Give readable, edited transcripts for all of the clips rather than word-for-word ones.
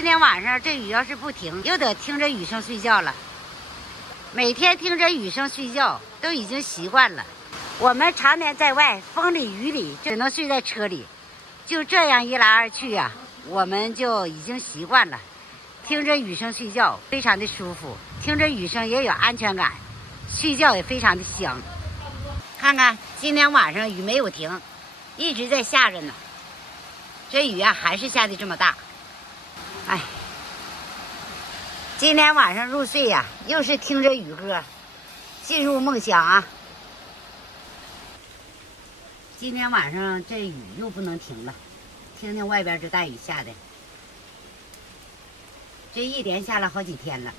今天晚上这雨要是不停，又得听着雨声睡觉了。每天听着雨声睡觉，都已经习惯了。我们常年在外，风里雨里，只能睡在车里，就这样一来二去啊，我们就已经习惯了。听着雨声睡觉，非常的舒服，听着雨声也有安全感，睡觉也非常的香。看看今天晚上雨没有停，一直在下着呢。这雨啊，还是下的这么大。哎，今天晚上入睡呀，又是听着雨歌，进入梦乡啊。今天晚上这雨又不能停了，听听外边这大雨下的，这一连下了好几天了。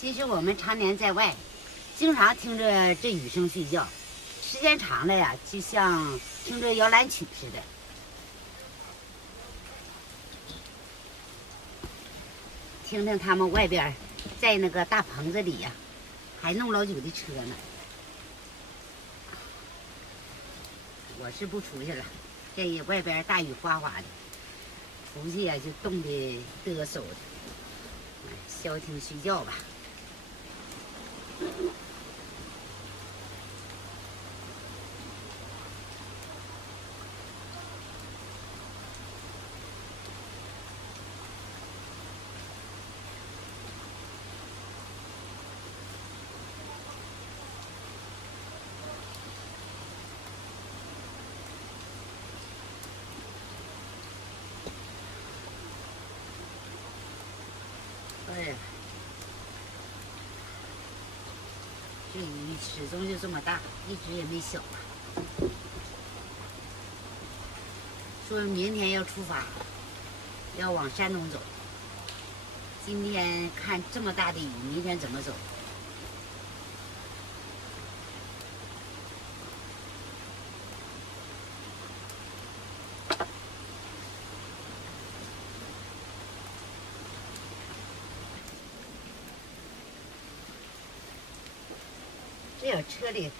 其实我们常年在外，经常听着这雨声睡觉，时间长了呀，就像听着摇篮曲似的。听听他们外边在那个大棚子里呀，还弄老久的车呢。我是不出去了，这外边大雨哗哗的，出去呀就冻得嘚瑟的。消停睡觉吧。哎，这雨始终就这么大，一直也没小啊。说明天要出发，要往山东走。今天看这么大的雨，明天怎么走？这要车里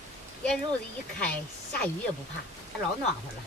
烟褥子一开，下雨也不怕，还老暖和了。